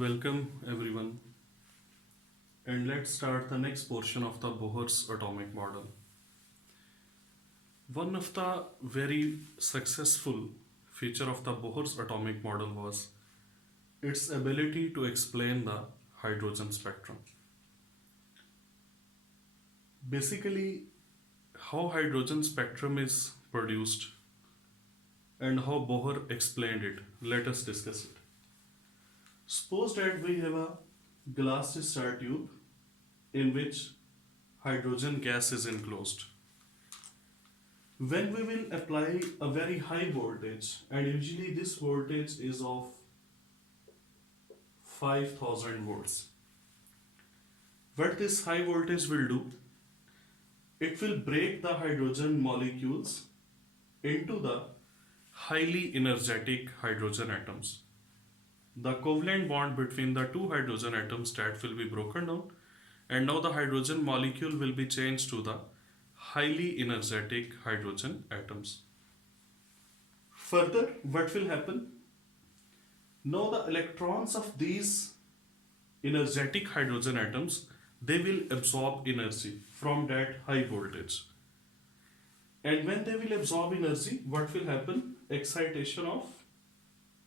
Welcome everyone, and let's start the next portion of the Bohr's atomic model. One of the very successful feature of the Bohr's atomic model was its ability to explain the hydrogen spectrum. Basically, how hydrogen spectrum is produced and how Bohr explained it. Let us discuss it. Suppose that we have a glass star tube in which hydrogen gas is enclosed. When we will apply a very high voltage, and usually this voltage is of 5000 volts, what this high voltage will do, it will break the hydrogen molecules into the highly energetic hydrogen atoms. The covalent bond between the two hydrogen atoms that will be broken down, and now the hydrogen molecule will be changed to the highly energetic hydrogen atoms. Further, what will happen? Now the electrons of these energetic hydrogen atoms, they will absorb energy from that high voltage. And when they will absorb energy, what will happen? Excitation of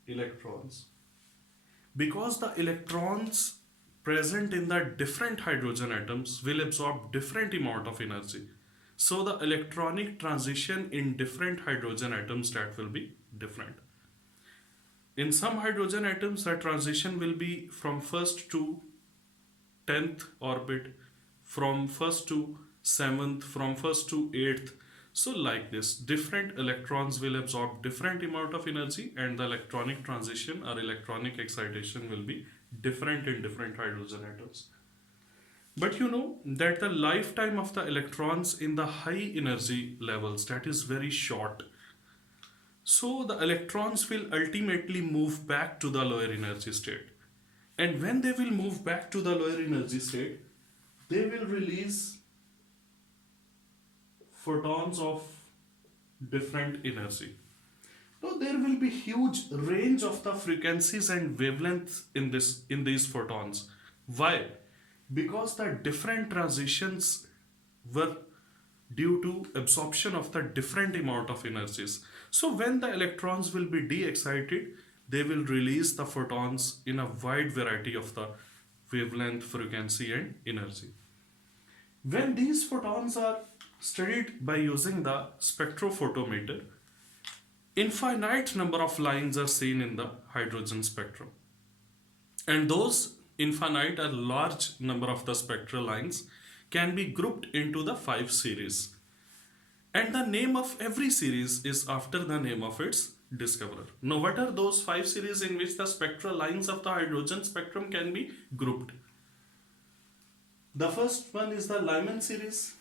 electrons. Because the electrons present in the different hydrogen atoms will absorb different amount of energy. So the electronic transition in different hydrogen atoms, that will be different. In some hydrogen atoms, the transition will be from first to 10th orbit, from first to 7th, from first to 8th. So like this, different electrons will absorb different amount of energy, and the electronic transition or electronic excitation will be different in different hydrogen atoms. But you know that the lifetime of the electrons in the high energy levels, that is very short. So the electrons will ultimately move back to the lower energy state. And when they will move back to the lower energy state, they will release photons of different energy. So there will be huge range of the frequencies and wavelengths in these photons. Why? Because the different transitions were due to absorption of the different amount of energies. So when the electrons will be de-excited, they will release the photons in a wide variety of the wavelength, frequency and energy. When these photons are studied by using the spectrophotometer, infinite number of lines are seen in the hydrogen spectrum. And those infinite or large number of the spectral lines can be grouped into the 5 series. And the name of every series is after the name of its discoverer. Now what are those 5 series in which the spectral lines of the hydrogen spectrum can be grouped? The first one is the Lyman series,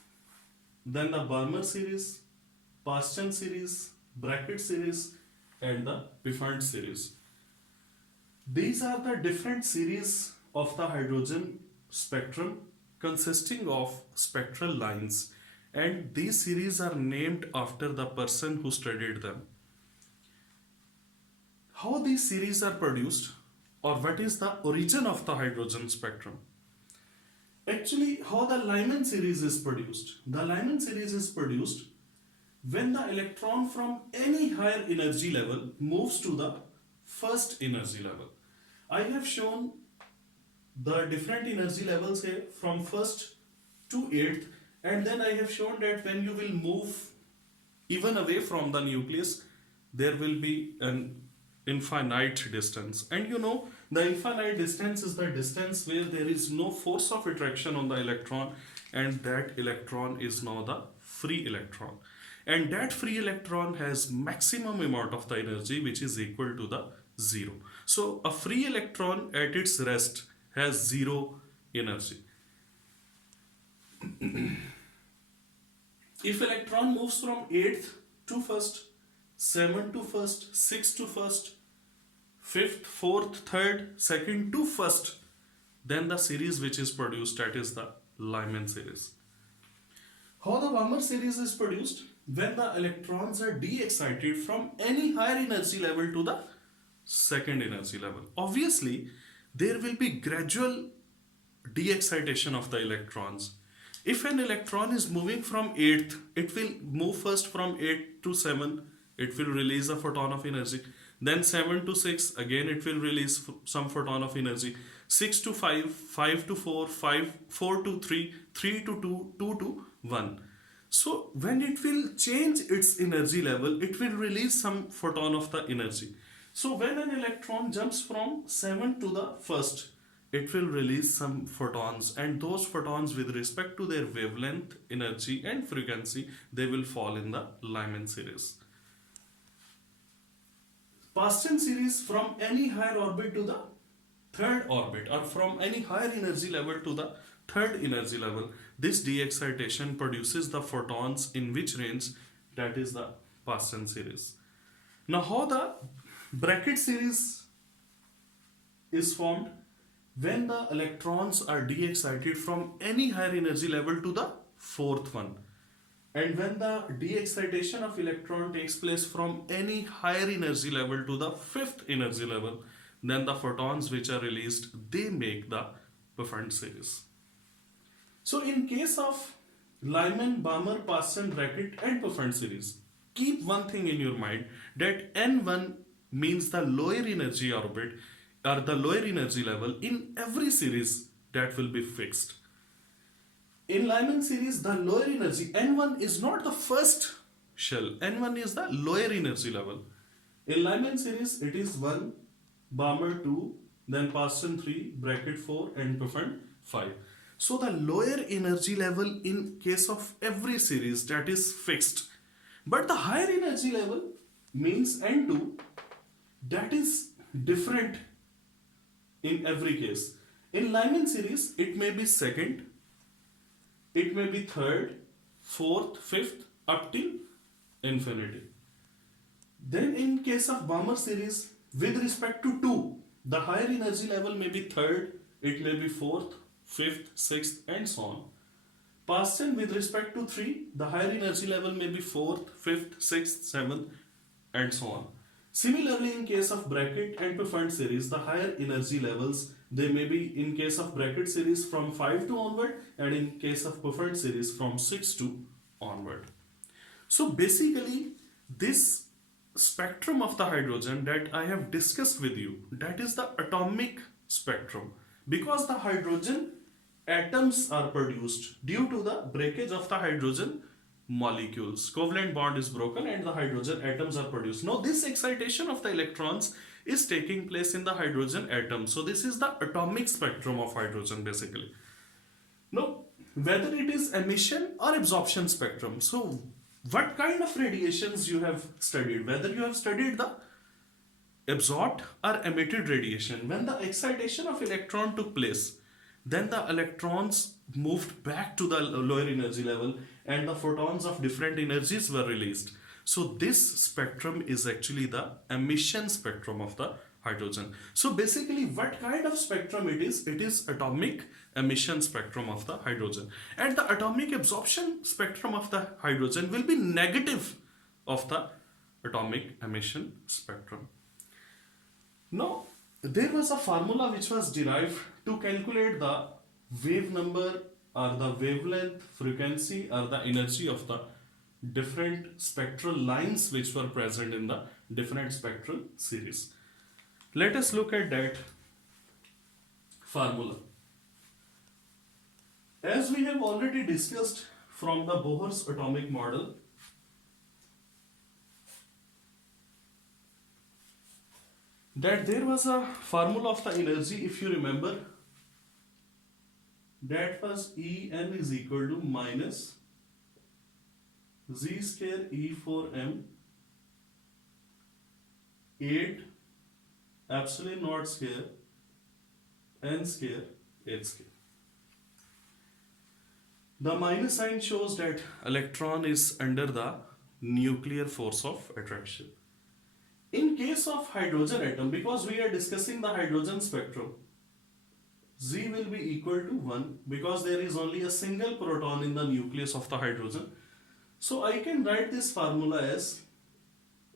then the Balmer series, Paschen series, Brackett series and the Pfund series. These are the different series of the hydrogen spectrum consisting of spectral lines, and these series are named after the person who studied them. How these series are produced, or what is the origin of the hydrogen spectrum? Actually, how the Lyman series is produced? The Lyman series is produced when the electron from any higher energy level moves to the first energy level. I have shown the different energy levels here from first to 8th, and then I have shown that when you will move even away from the nucleus, there will be an infinite distance. And you know, the infinite distance is the distance where there is no force of attraction on the electron, and that electron is now the free electron. And that free electron has maximum amount of the energy, which is equal to the 0. So a free electron at its rest has 0 energy. If electron moves from 8th to 1st, 7th to 1st, 6th to 1st, 5th, 4th, 3rd, 2nd to 1st, then the series which is produced, that is the Lyman series. How the Balmer series is produced? When the electrons are de-excited from any higher energy level to the second energy level. Obviously, there will be gradual de-excitation of the electrons. If an electron is moving from 8th, it will move first from 8 to 7, it will release a photon of energy. Then 7 to 6, again it will release some photon of energy. 6 to 5, 5 to 4, 4 to 3, 3 to 2, 2 to 1. So when it will change its energy level, it will release some photon of the energy. So when an electron jumps from 7 to the first, it will release some photons, and those photons with respect to their wavelength, energy and frequency, they will fall in the Lyman series. Paschen series, from any higher orbit to the third orbit, or from any higher energy level to the third energy level, this de-excitation produces the photons in which range? That is the Paschen series. Now how the bracket series is formed? When the electrons are de-excited from any higher energy level to the fourth one, and when the de-excitation of electron takes place from any higher energy level to the fifth energy level, then the photons which are released, they make the Pfund series. So in case of Lyman, Balmer, Paschen, bracket and Pfund series, keep one thing in your mind, that N1 means the lower energy orbit or the lower energy level in every series, that will be fixed. In Lyman series, the lower energy N1 is not the first shell, N1 is the lower energy level. In Lyman series, it is 1, Balmer 2, then Paschen 3, bracket 4 and Pfund 5. So the lower energy level in case of every series, that is fixed. But the higher energy level means N2, that is different in every case. In Lyman series, it may be second, it may be third, fourth, fifth, up till infinity. Then in case of Balmer series, with respect to 2, the higher energy level may be third, it may be fourth, fifth, sixth and so on. Paschen with respect to 3, the higher energy level may be fourth, fifth, sixth, seventh and so on. Similarly, in case of bracket and Pfund series, the higher energy levels, they may be in case of bracket series from 5 to onward, and in case of Pfund series from 6 to onward. So basically, this spectrum of the hydrogen that I have discussed with you, that is the atomic spectrum, because the hydrogen atoms are produced due to the breakage of the hydrogen molecules. Covalent bond is broken and the hydrogen atoms are produced. Now this excitation of the electrons is taking place in the hydrogen atom. So this is the atomic spectrum of hydrogen basically. Now whether it is emission or absorption spectrum. So what kind of radiations you have studied? Whether you have studied the absorbed or emitted radiation. When the excitation of electron took place, then the electrons moved back to the lower energy level and the photons of different energies were released. So this spectrum is actually the emission spectrum of the hydrogen. So basically what kind of spectrum it is? It is atomic emission spectrum of the hydrogen. And the atomic absorption spectrum of the hydrogen will be negative of the atomic emission spectrum. Now, there was a formula which was derived to calculate the wave number or the wavelength, frequency or the energy of the different spectral lines which were present in the different spectral series. Let us look at that formula. As we have already discussed from the Bohr's atomic model, that there was a formula of the energy, if you remember, that was En is equal to minus Z square E4m 8 epsilon naught square n square h square. The minus sign shows that electron is under the nuclear force of attraction. In case of hydrogen atom, because we are discussing the hydrogen spectrum, Z will be equal to 1 because there is only a single proton in the nucleus of the hydrogen. So I can write this formula as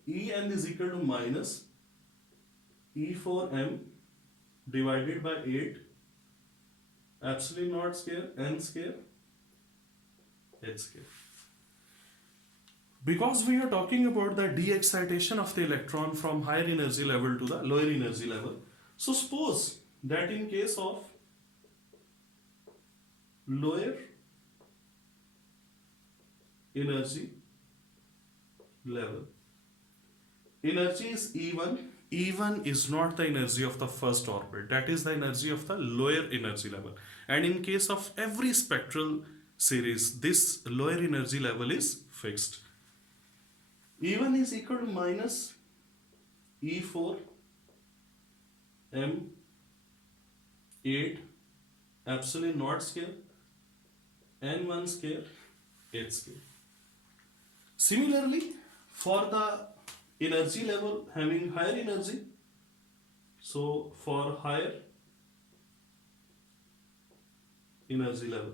En is equal to minus E4m divided by 8 epsilon naught square n square h square. Because we are talking about the de-excitation of the electron from higher energy level to the lower energy level, so suppose that in case of lower energy level, energy is E1. E1 is not the energy of the first orbit, that is the energy of the lower energy level. And in case of every spectral series, this lower energy level is fixed. E1 is equal to minus E4 M8 epsilon naught square N1 square H square. Similarly, for the energy level having higher energy, so for higher energy level,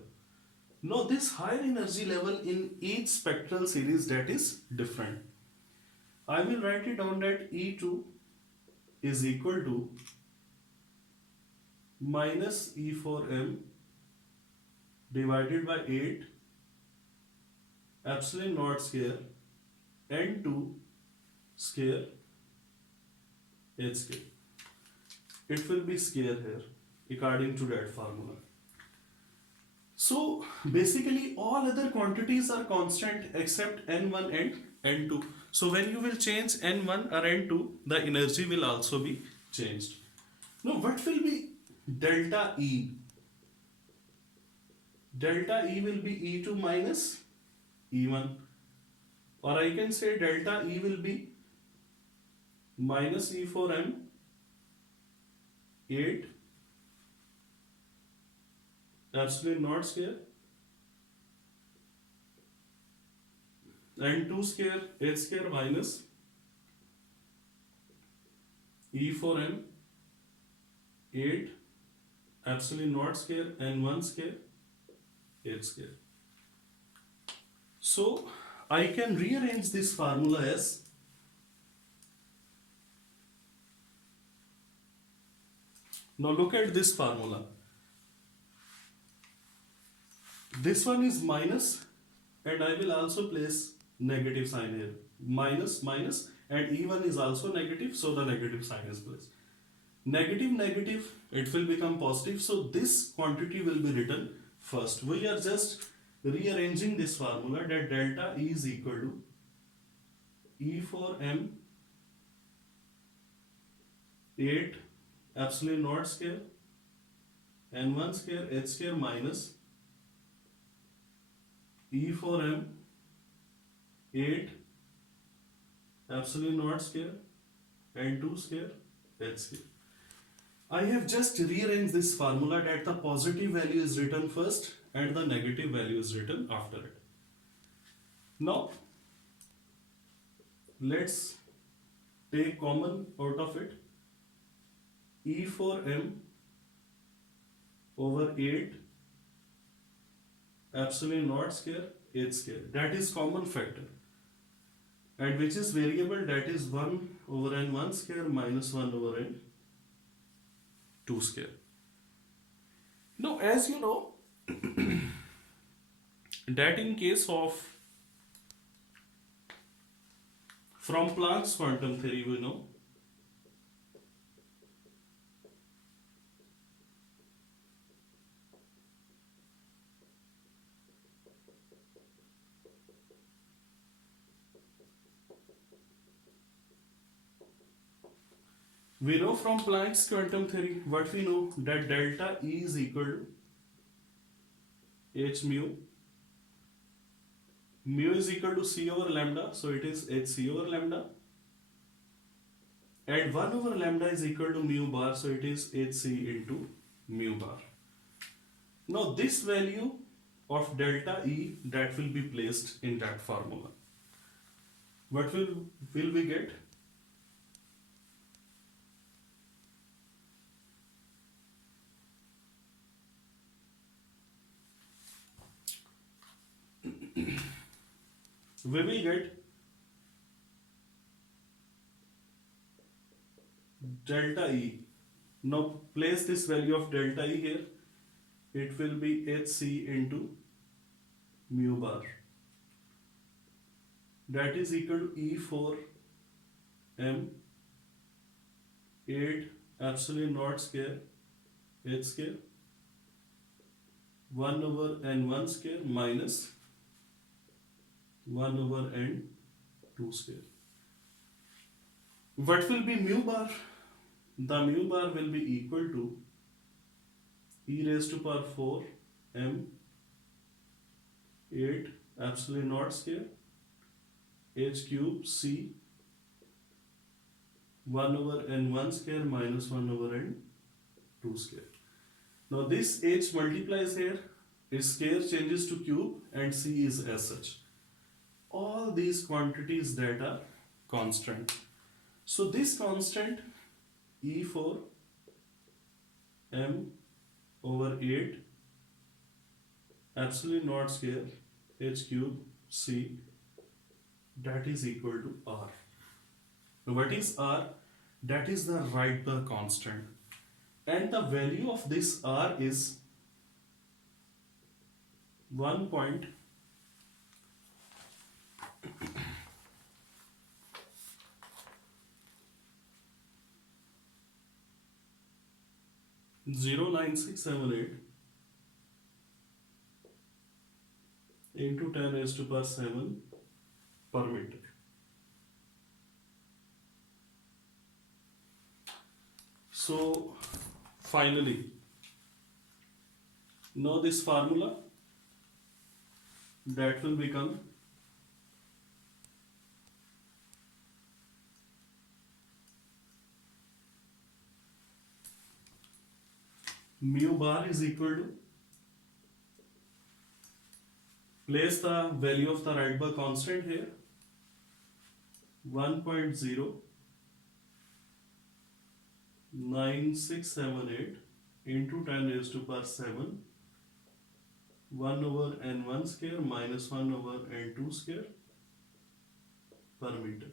now this higher energy level in each spectral series, that is different. I will write it down that E2 is equal to minus E4M divided by 8 epsilon naught square N2 square H square. It will be square here according to that formula. So basically all other quantities are constant except N1 and N2. So when you will change N1 or N2, the energy will also be changed. Now what will be delta E? Delta E will be E2 minus E1, or I can say delta E will be minus E4M 8 epsilon naught square and 2 square H square minus E4M 8 epsilon naught square and 1 square H square. So I can rearrange this formula as now look at this formula. This one is minus and I will also place negative sign here. Minus, minus, and E1 is also negative, so the negative sign is placed. Negative, negative, it will become positive, so this quantity will be written first. We are just rearranging this formula that delta E is equal to E4M 8 epsilon naught square N1 square H square minus E4M 8 epsilon naught square N2 square H square. I have just rearranged this formula that the positive value is written first and the negative value is written after it. Now let's take common out of it. E4M over 8 epsilon naught square H square, that is common factor, and which is variable, that is 1 over N1 square minus 1 over N2 square. Now as you know that in case of, from Planck's quantum theory we know from Planck's quantum theory, what we know, that delta E is equal to h mu. Mu is equal to c over lambda, so it is hc over lambda. And 1 over lambda is equal to mu bar, so it is hc into mu bar. Now this value of delta E, that will be placed in that formula. What will we get? We will get delta E Now place this value of delta E here. It will be hc into mu bar. That is equal to E for m 8 epsilon naught square h square 1 over n1 square minus 1 over n2 square. What will be mu bar? The mu bar will be equal to e raised to power 4 m 8 epsilon naught square h cube c 1 over n1 square minus 1 over n2 square. Now this h multiplies here, its square changes to cube and c is as such. All these quantities that are constant. So this constant e for m over 8 epsilon naught square h cube c, that is equal to r. Now what is r? That is the Rydberg constant. And the value of this r is 1.09678 into 10 raised to power 7 per meter. So finally, now this formula that will become mu bar is equal to, place the value of the Rydberg constant here, 1.09678 into 10 raised to power 7 1 over n1 square minus 1 over n2 square per meter.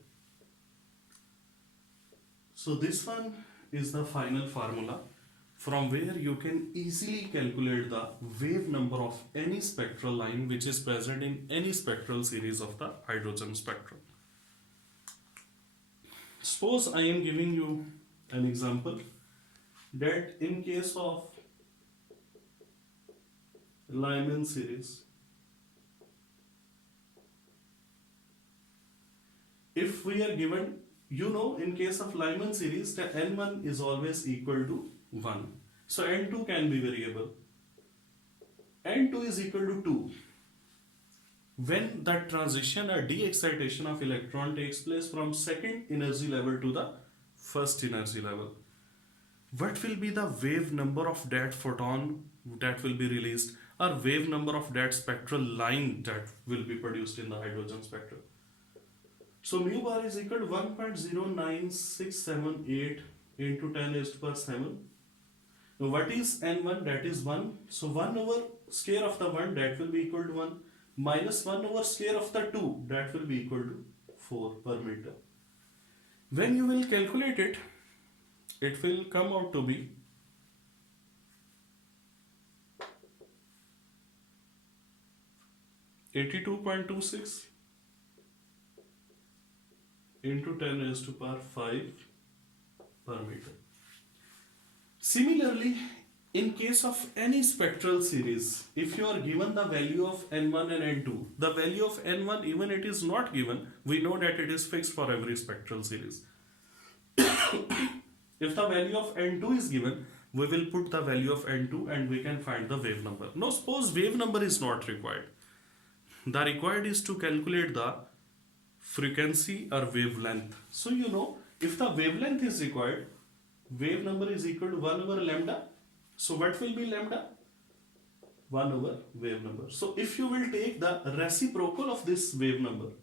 So this one is the final formula from where you can easily calculate the wave number of any spectral line which is present in any spectral series of the hydrogen spectrum. Suppose I am giving you an example that in case of Lyman series, if we are given, in case of Lyman series, the n1 is always equal to 1. So n2 can be variable. n2 is equal to 2. When that transition or de-excitation of electron takes place from second energy level to the first energy level, what will be the wave number of that photon that will be released, or wave number of that spectral line that will be produced in the hydrogen spectrum? So mu bar is equal to 1.09678 into 10 raised to power 7. Now what is n1? That is 1. So 1 over square of the 1, that will be equal to 1, minus 1 over square of the 2, that will be equal to 4 per meter. When you will calculate it, it will come out to be 82.26 into 10 raised to power 5 per meter. Similarly, in case of any spectral series, if you are given the value of n1 and n2, the value of n1, even it is not given, we know that it is fixed for every spectral series. If the value of n2 is given, we will put the value of n2 and we can find the wave number. Now suppose wave number is not required. The required is to calculate the frequency or wavelength. So if the wavelength is required, wave number is equal to 1 over lambda. So what will be lambda? 1 over wave number. So if you will take the reciprocal of this wave number,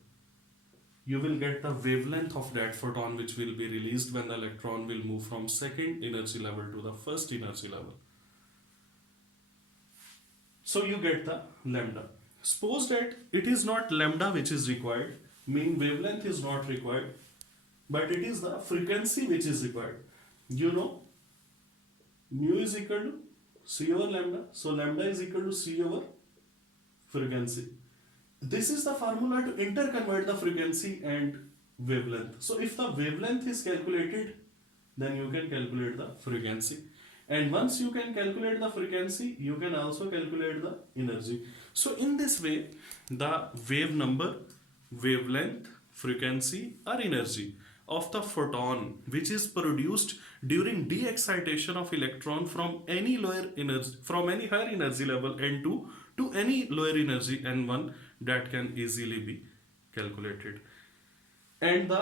you will get the wavelength of that photon which will be released when the electron will move from second energy level to the first energy level. So you get the lambda. Suppose that it is not lambda which is required, mean wavelength is not required, but it is the frequency which is required. mu is equal to c over lambda. So lambda is equal to c over frequency. This is the formula to interconvert the frequency and wavelength. So if the wavelength is calculated, then you can calculate the frequency. And once you can calculate the frequency, you can also calculate the energy. So in this way, the wave number, wavelength, frequency or energy of the photon which is produced during de-excitation of electron from any lower energy, from any higher energy level N2 to any lower energy N1, that can easily be calculated. And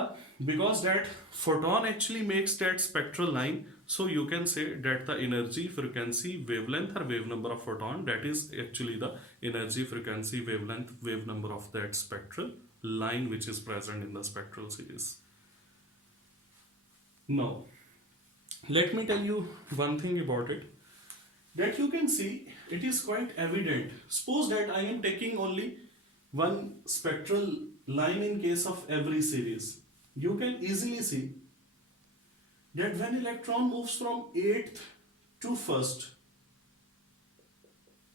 because that photon actually makes that spectral line, so you can say that the energy, frequency, wavelength or wave number of photon, that is actually the energy, frequency, wavelength, wave number of that spectral line which is present in the spectral series. Now, let me tell you one thing about it, that you can see it is quite evident. Suppose that I am taking only one spectral line in case of every series. You can easily see that when electron moves from 8th to 1st,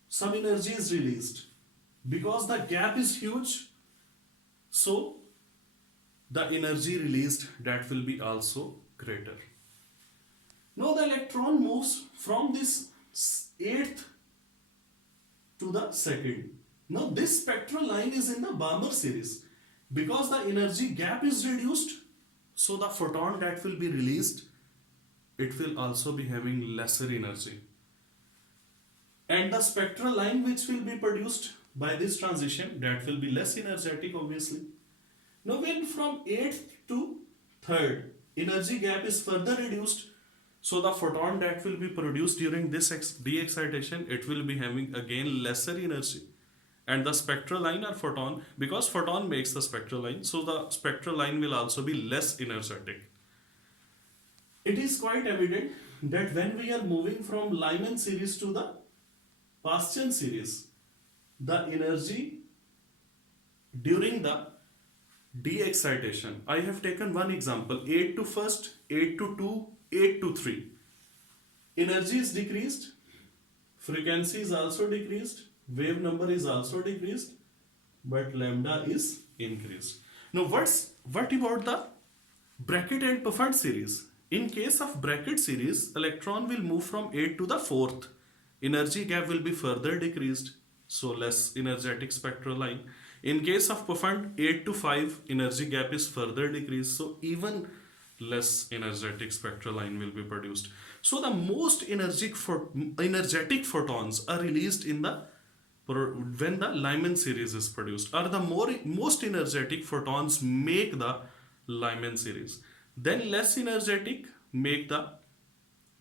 some energy is released. Because the gap is huge, so the energy released, that will be also greater. Now the electron moves from this 8th to the 2nd. Now this spectral line is in the Bohr series. Because the energy gap is reduced, so the photon that will be released, it will also be having lesser energy. And the spectral line which will be produced by this transition, that will be less energetic obviously. Now when from 8th to 3rd, energy gap is further reduced, so the photon that will be produced during this de-excitation, it will be having again lesser energy. And the spectral line or photon, because photon makes the spectral line, so the spectral line will also be less energetic. It is quite evident that when we are moving from Lyman series to the Paschen series, the energy during the de-excitation, I have taken one example, 8 to 1st, 8 to 2, 8 to 3. Energy is decreased, frequency is also decreased, wave number is also decreased, but lambda is increased. Now what about the bracket and Pfund series? In case of bracket series, electron will move from 8 to the 4th. Energy gap will be further decreased, so less energetic spectral line. In case of Pfund, 8 to 5, energy gap is further decreased, so even less energetic spectral line will be produced. So the most energetic photons are released in the when the Lyman series is produced, or the most energetic photons make the Lyman series. Then less energetic make the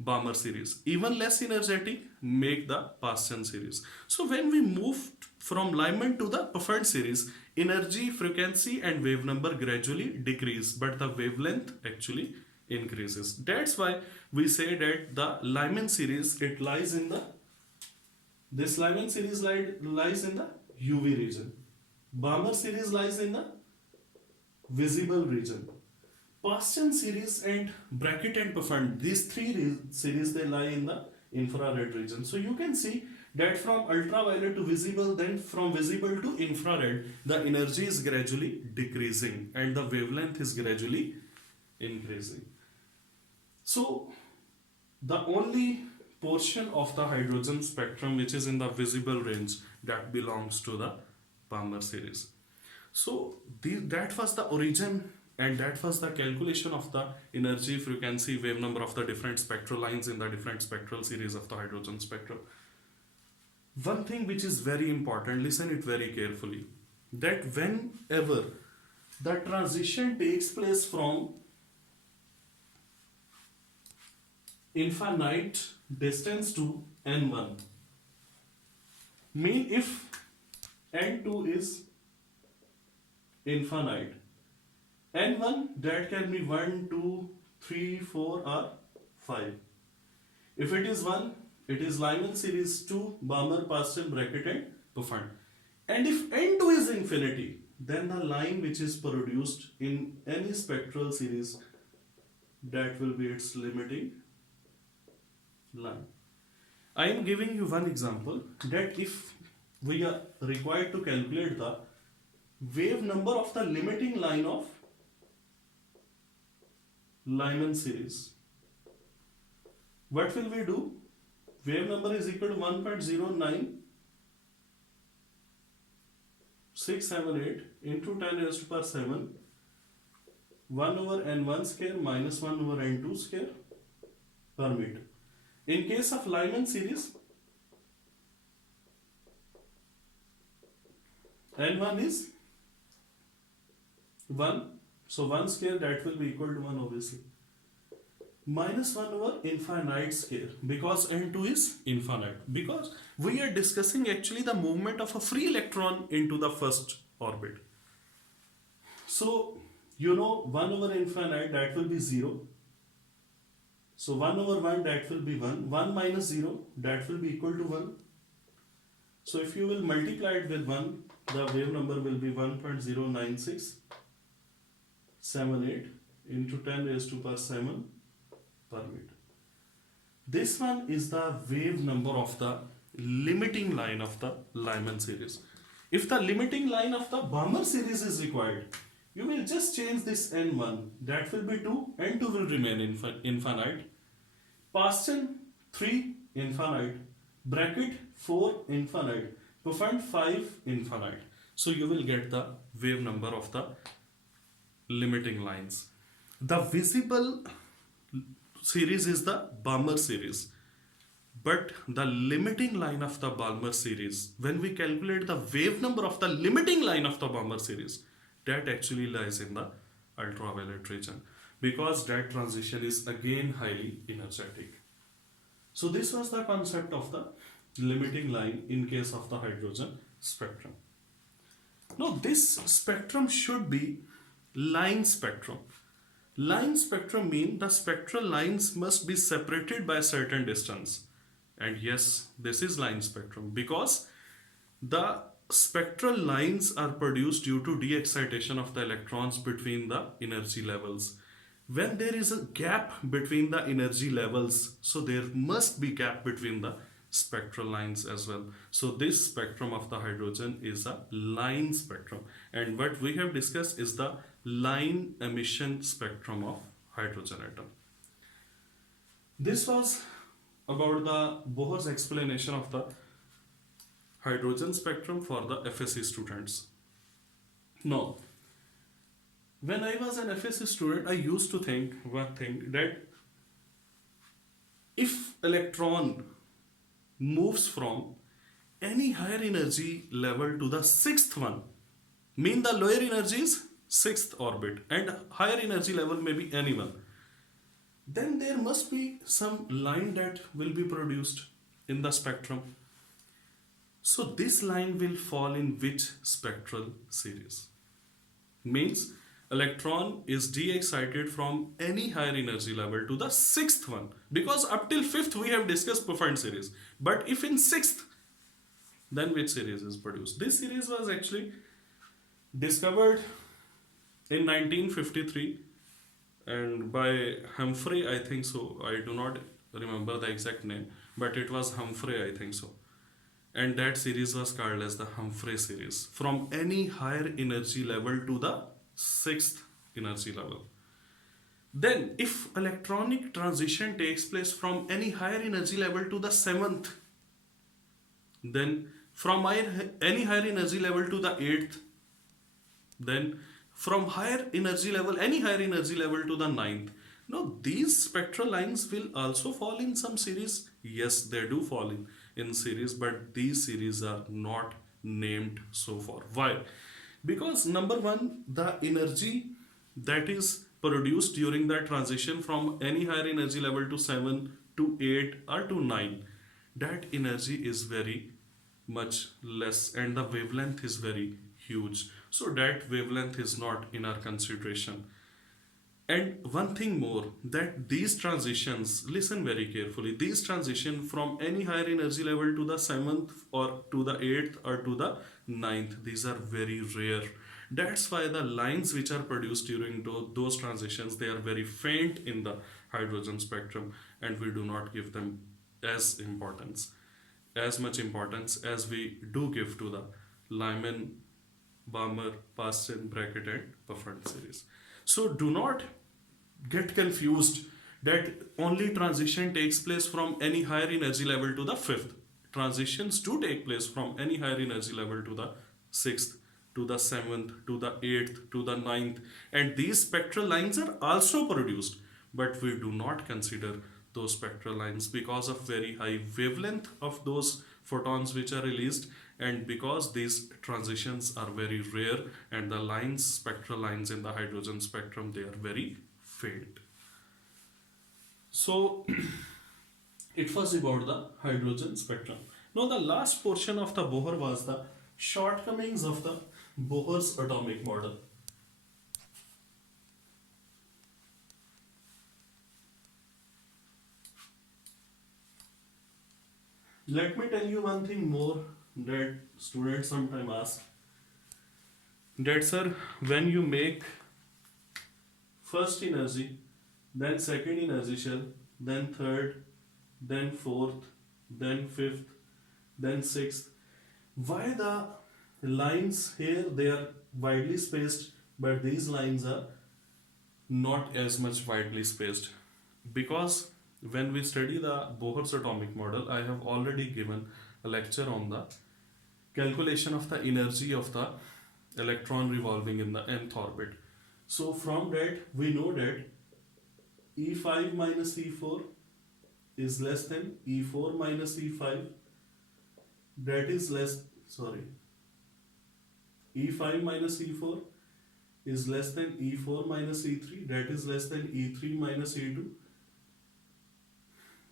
Bohr series. Even less energetic make the Paschen series. So when we move from Lyman to the Pfund series, energy, frequency and wave number gradually decrease, but the wavelength actually increases. That's why we say that the Lyman series, it lies in the this Lyman series lies in the UV region. Bohr series lies in the visible region. Paschen series and bracket and Pfund, these three series, they lie in the infrared region. So you can see that from ultraviolet to visible, then from visible to infrared, the energy is gradually decreasing and the wavelength is gradually increasing. So the only portion of the hydrogen spectrum which is in the visible range, that belongs to the Bohr series. So that was the origin and that was the calculation of the energy, frequency, wave number of the different spectral lines in the different spectral series of the hydrogen spectrum. One thing which is very important, listen it very carefully, that whenever the transition takes place from infinite distance to n1, mean if n2 is infinite, n1 that can be 1, 2, 3, 4 or 5. If it is 1, it is Lyman series, 2, Bohr, Paschen, bracket and Pfund. And if n2 is infinity, then the line which is produced in any spectral series, that will be its limiting line. I am giving you one example that if we are required to calculate the wave number of the limiting line of Lyman series, what will we do? Wave number is equal to 1.09678 into 10 raised to power 7 1 over n1 square minus 1 over n2 square per meter. In case of Lyman series, n1 is 1, so 1 square, that will be equal to 1 obviously, minus 1 over infinite square, because n2 is infinite, because we are discussing actually the movement of a free electron into the first orbit. So you know 1 over infinite, that will be 0. So 1 over 1, that will be 1. 1 minus 0, that will be equal to 1. So if you will multiply it with 1, the wave number will be 1.09678 into 10 raised to power 7 per meter. This one is the wave number of the limiting line of the Lyman series. If the limiting line of the Bohr series is required, you will just change this n1, that will be 2, n2 will remain infinite, Paston 3 infinite, bracket 4 infinite, profund 5 infinite. So you will get the wave number of the limiting lines. The visible series is the Bohr series, but the limiting line of the Bohr series, when we calculate the wave number of the limiting line of the Bohr series, that actually lies in the ultraviolet region, because that transition is again highly energetic. So this was the concept of the limiting line in case of the hydrogen spectrum. Now this spectrum should be line spectrum. Line spectrum means the spectral lines must be separated by a certain distance. And yes, this is line spectrum, because the spectral lines are produced due to de-excitation of the electrons between the energy levels. When there is a gap between the energy levels, so there must be gap between the spectral lines as well. So this spectrum of the hydrogen is a line spectrum, and what we have discussed is the line emission spectrum of hydrogen atom. This was about the Bohr's explanation of the hydrogen spectrum for the FSC students. Now, when I was an FSC student, I used to think one thing, that if electron moves from any higher energy level to the sixth one, mean the lower energy is sixth orbit and higher energy level may be any one, then there must be some line that will be produced in the spectrum. So this line will fall in which spectral series? Means electron is de-excited from any higher energy level to the sixth one, because up till fifth we have discussed profound series, but if in sixth, then which series is produced? This series was actually discovered in 1953 and by Humphrey, I think so. I do not remember the exact name, but it was Humphrey, I think so. And that series was called as the Humphrey series, from any higher energy level to the sixth energy level. Then if electronic transition takes place from any higher energy level to the seventh, then from any higher energy level to the eighth, then from higher energy level, any higher energy level to the ninth. Now these spectral lines will also fall in some series. Yes, they do fall in series, but these series are not named so far. Why? Because number one, the energy that is produced during that transition from any higher energy level to 7 to 8 or to 9, that energy is very much less and the wavelength is very huge. So that wavelength is not in our consideration. And one thing more, that these transitions, listen very carefully, these transition from any higher energy level to the 7th or to the 8th or to the 9th, these are very rare. That's why the lines which are produced during those transitions, they are very faint in the hydrogen spectrum and we do not give them as importance, as much importance as we do give to the Lyman, Balmer, Paschen, bracket, and Bufford series. So do not get confused that only transition takes place from any higher energy level to the fifth. Transitions do take place from any higher energy level to the sixth, to the seventh, to the eighth, to the ninth, and these spectral lines are also produced. But we do not consider those spectral lines because of very high wavelength of those photons which are released, and because these transitions are very rare, and the lines, spectral lines in the hydrogen spectrum, they are very faint. So it was about the hydrogen spectrum. Now the last portion of the Bohr was the shortcomings of the Bohr's atomic model. Let me tell you one thing more that students sometimes ask. That sir, when you make first energy, then second energy shell, then third, then fourth, then fifth, then sixth, why the lines here they are widely spaced, but these lines are not as much widely spaced? Because when we study the Bohr's atomic model, I have already given a lecture on the calculation of the energy of the electron revolving in the nth orbit. So from that we know that E5 minus E4 is less than E4 minus E5, that is less, sorry, E5 minus E4 is less than E4 minus E3, that is less than E3 minus E2.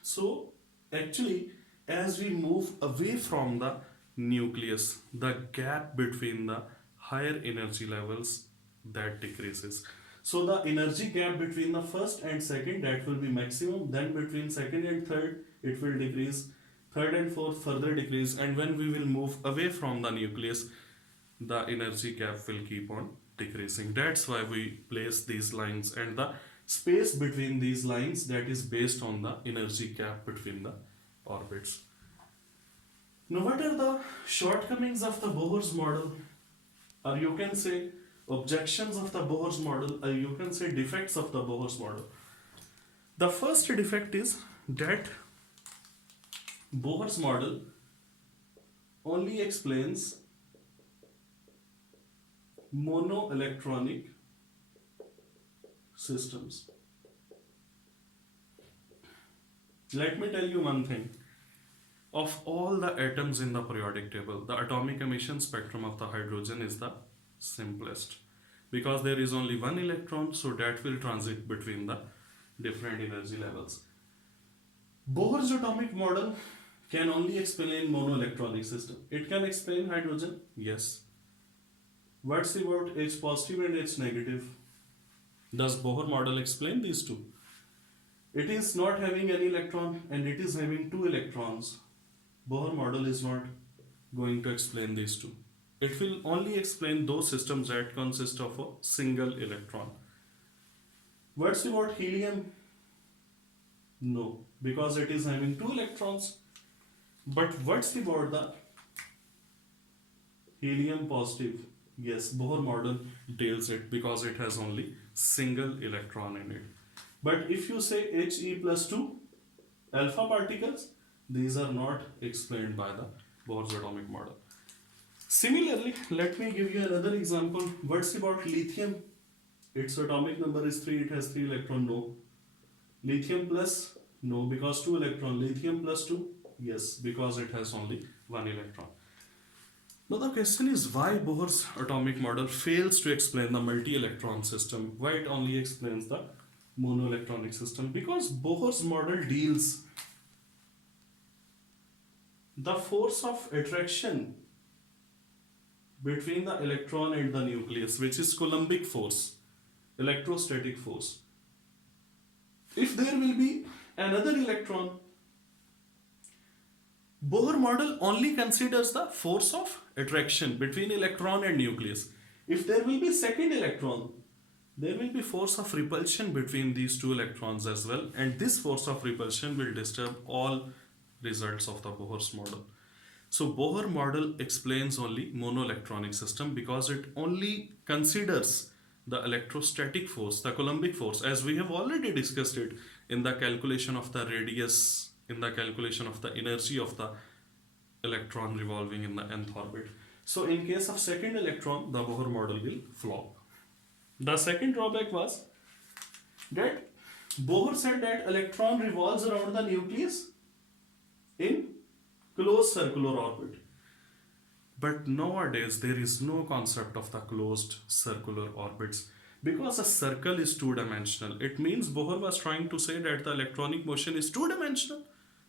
So actually, as we move away from the nucleus, the gap between the higher energy levels that decreases. So the energy gap between the first and second, that will be maximum, then between second and third it will decrease, third and fourth further decrease, and when we will move away from the nucleus, the energy gap will keep on decreasing. That's why we place these lines, and the space between these lines, that is based on the energy gap between the orbits. Now what are the shortcomings of the Bohr's model, or you can say objections of the Bohr's model, or you can say defects of the Bohr's model? The first defect is that Bohr's model only explains monoelectronic systems. Let me tell you one thing. Of all the atoms in the periodic table, the atomic emission spectrum of the hydrogen is the simplest, because there is only one electron, so that will transit between the different energy levels. Bohr's atomic model can only explain monoelectronic system. It can explain hydrogen, yes. What's about H positive and H negative? Does Bohr model explain these two? It is not having any electron and it is having two electrons. Bohr model is not going to explain these two. It will only explain those systems that consist of a single electron. What's about helium? No, because it is having two electrons. But what's about the helium positive? Yes, Bohr model deals it because it has only single electron in it. But if you say He plus 2 alpha particles, these are not explained by the Bohr's atomic model. Similarly, let me give you another example. What's about lithium? Its atomic number is 3, it has 3 electrons, no. Lithium plus, no, because 2 electrons. Lithium plus 2, yes, because it has only 1 electron. Now the question is why Bohr's atomic model fails to explain the multi-electron system, why it only explains the monoelectronic system? Because Bohr's model deals the force of attraction between the electron and the nucleus, which is Coulombic force, electrostatic force. If there will be another electron, Bohr model only considers the force of attraction between electron and nucleus. If there will be second electron, there will be force of repulsion between these two electrons as well, and this force of repulsion will disturb all results of the Bohr's model. So Bohr model explains only monoelectronic system because it only considers the electrostatic force, the Coulombic force, as we have already discussed it in the calculation of the radius, in the calculation of the energy of the electron revolving in the nth orbit. So in case of second electron, the Bohr model will flop. The second drawback was that Bohr said that electron revolves around the nucleus in closed circular orbit. But nowadays there is no concept of the closed circular orbits because a circle is two-dimensional. It means Bohr was trying to say that the electronic motion is two-dimensional.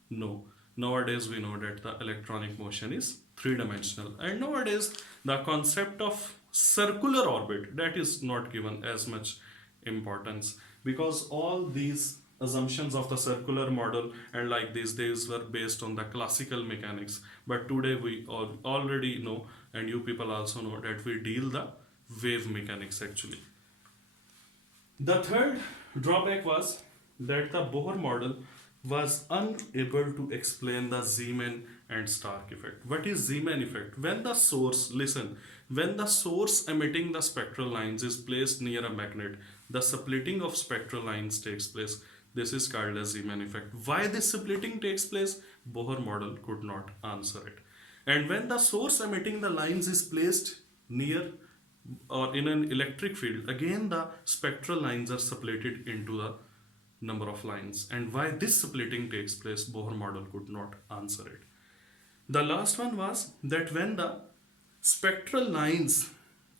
No, nowadays we know that the electronic motion is three-dimensional. And nowadays the concept of circular orbit, that is not given as much importance because all these assumptions of the circular model and like these days were based on the classical mechanics, but today we already know, and you people also know, that we deal the wave mechanics actually. The third drawback was that the Bohr model was unable to explain the Zeeman and Stark effect. What is Zeeman effect? When the source, listen, when the source emitting the spectral lines is placed near a magnet, the splitting of spectral lines takes place. This is called as Zeeman effect. Why this splitting takes place? Bohr model could not answer it. And when the source emitting the lines is placed near or in an electric field, again the spectral lines are splitted into the number of lines. And why this splitting takes place, Bohr model could not answer it. The last one was that when the spectral lines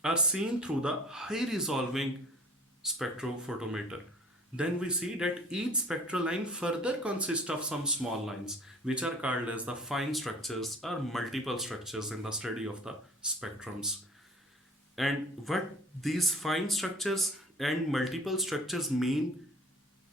are seen through the high resolving spectrophotometer, then we see that each spectral line further consists of some small lines which are called as the fine structures or multiple structures in the study of the spectrums. And what these fine structures and multiple structures mean,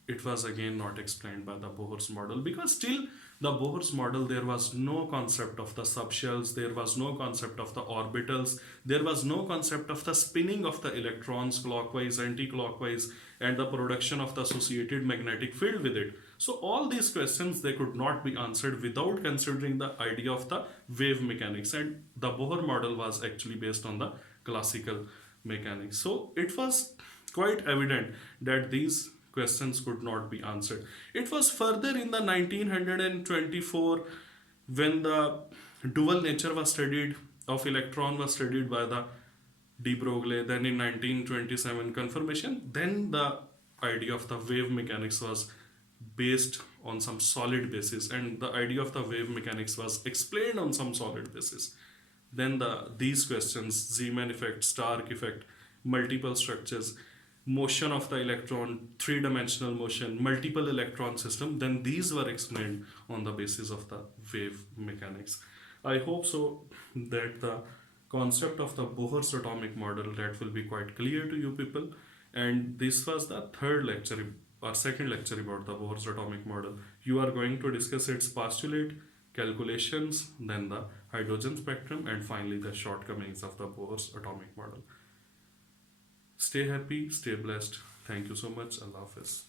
it was again not explained by the Bohr's model because still the Bohr's model there was no concept of the subshells, there was no concept of the orbitals, there was no concept of the spinning of the electrons clockwise, anti-clockwise, and the production of the associated magnetic field with it. So all these questions they could not be answered without considering the idea of the wave mechanics, and the Bohr model was actually based on the classical mechanics. So it was quite evident that these questions could not be answered. It was further in the 1924 when the dual nature was studied of electron was studied by the de Broglie. Then in 1927 confirmation, then the idea of the wave mechanics was based on some solid basis, and the idea of the wave mechanics was explained on some solid basis. Then these questions, Zeeman effect, Stark effect, multiple structures, motion of the electron, three-dimensional motion, multiple electron system, then these were explained on the basis of the wave mechanics. I hope so that the concept of the Bohr's atomic model that will be quite clear to you people. And this was the third lecture or second lecture about the Bohr's atomic model. You are going to discuss its postulate, calculations, then the hydrogen spectrum, and finally the shortcomings of the Bohr's atomic model. Stay happy, stay blessed. Thank you so much. Allah Hafiz.